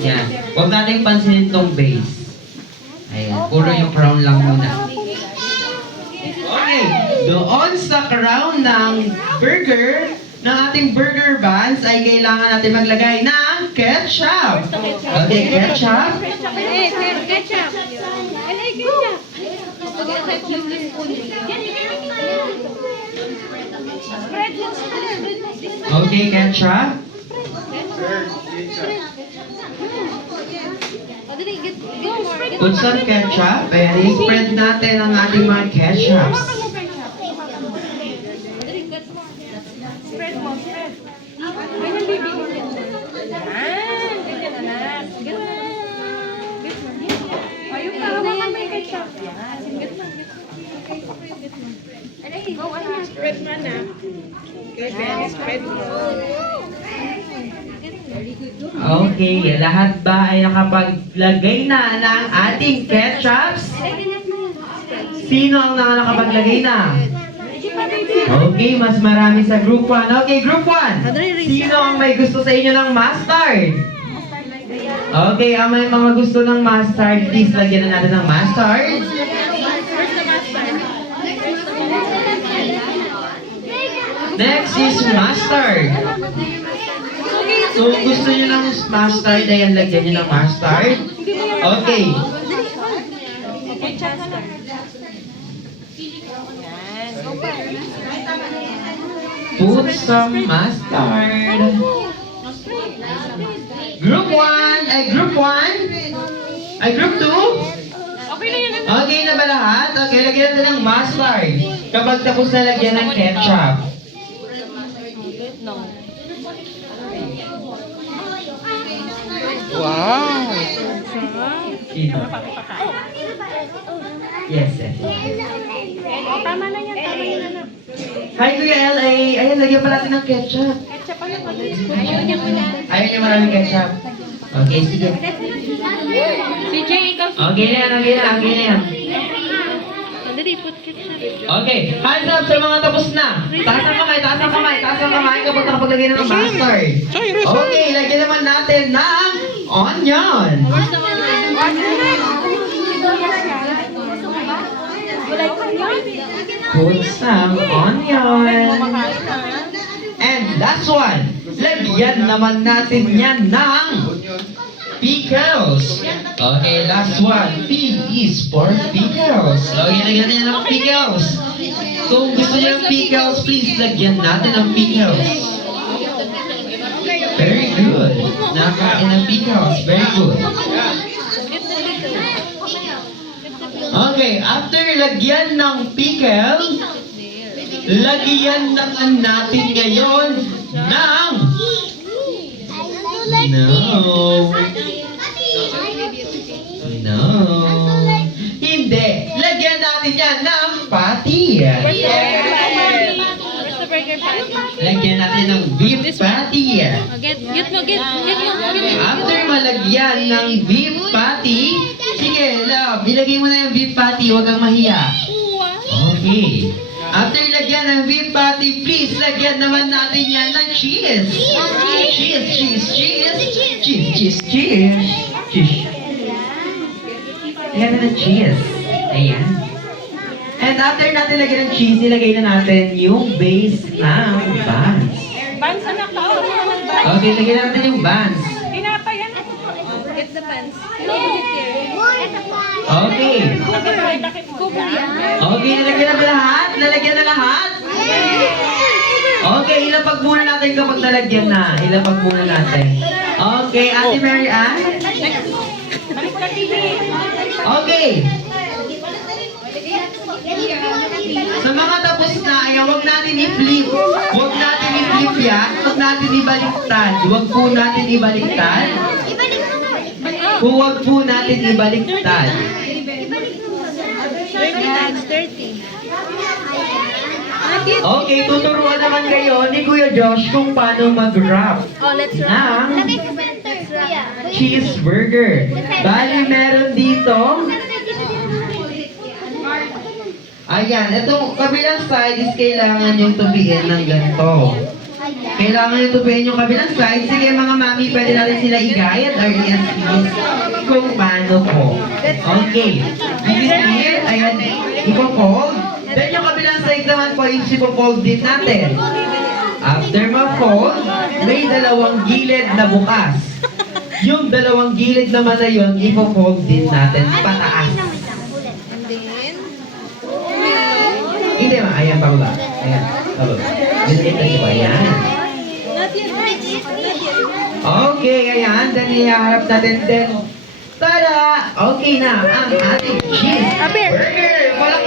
Yan. Huwag natin pansinin tong base. Ayan. Puro yung crown lang muna. Okay. Doon sa crown ng burger, ng ating burger buns, ay kailangan natin maglagay ng ketchup. Okay, ketchup. Ketchup. Okay, ketchup. Put some ketchup. Ayan, i-spread natin ang ating mga ketchups. Spread mo, spread. Ganyan, baby. Yan. Ganyan, anak. Ganyan. Ayun ka, hawakan mo yung ketchup. Yan. Ganyan. Go, anak. Spread mo, anak. Okay, Ben, spread mo. Okay, lahat ba ay nakapaglagay na ng ating ketchups? Sino ang nakapaglagay na? Okay, mas marami sa group 1. Okay, group 1. Sino ang may gusto sa inyo ng mustard? Okay, ang may mga gusto ng mustard, please lagyan na natin ng mustard. Next is mustard. So, kung gusto nyo ng mustard, ayan, lagyan nyo ng mustard. Okay. Put some mustard. Group 1. Ay, group 1. Ay, group 2. Okay na yun, anak. Okay na ba lahat? Okay, lagyan natin ng mustard. Kapag tapos na lagyan ng ketchup. Wow! Sino? Yes, yes. Oh, tama na yan, anak. Hi, Kuya LA. Ayan, lagyan pa natin ng ketchup. Ketchup, anak. Ayaw niya muna. Ayaw niyo maraming ketchup. Okay, sige. CJ, ikaw. Okay na yan, okay na, okay na yan. Dali, put ketchup. Okay, hands up sa mga tapos na. Taas ang kamay, taas ang kamay, taas ang kamay kapag nakapaglagay na ng mustard. Okay, lagyan naman natin ng onion. Put some onion. And last one, lagyan naman natin yan ng pickles. Okay, last one. P is for pickles. Okay, lagyan natin ng pickles. Kung gusto niyo ng pickles, please lagyan natin ng pickles. Very good. Nakain ng pickles. Very good. Okay, after lagyan ng pickle, lagyan naman natin ngayon ng... No. Hindi. Lagyan natin yan ng patty. Where's the burger patty? Lagyan natin ng beef patty. Get mo. After malagyan ng beef patty, sige, love, ilagay mo na yung beef patty, huwag kang mahiya. Okay. After lagyan ng beef patty, please lagyan naman natin yan ng cheese. Cheese. Lagyan na ng cheese. Ayan. And after natin lagyan ng cheese, ilagay na natin yung base ng buns. Buns, anak. Okay, lagyan na natin yung buns. Pinapay, anak. Get the buns. Okay. Okay, nalagyan na ba lahat? Nalagyan na lahat? Okay, ilapag muna natin kapag nalagyan na. Ilapag muna natin. Okay, Ate Mary Ann? Okay. Sa mga tapos na, ay huwag natin i-flip. Huwag natin i-flip yan. Huwag natin ibaliktad. Huwag po natin ibaliktad. Huwag po natin ibaliktad. Okay, tuturuan naman kayo ni Kuya Josh kung paano mag-wrap ng cheeseburger. Bali, meron dito. Ayan, itong kabilang side is kailangan yung tubiin ng ganito. Kailangan nyo tupiin yung kabilang slide. Sige mga mami, pwede natin sila i-guide or i-assist kung paano po. Okay. Bibitin, ayan, ipofold. Then yung kabilang slide naman po, ipofold din natin. After ma-fold, may dalawang gilid na bukas. Yung dalawang gilid naman na yun, ipofold din natin pataas. Hindi ma, ayan pababa. Ayan, pababa. Ganito nyo ba? Ayan. Okay, ayan. Then iharap natin din. Tada! Okay na ang ating cheese burger. Walang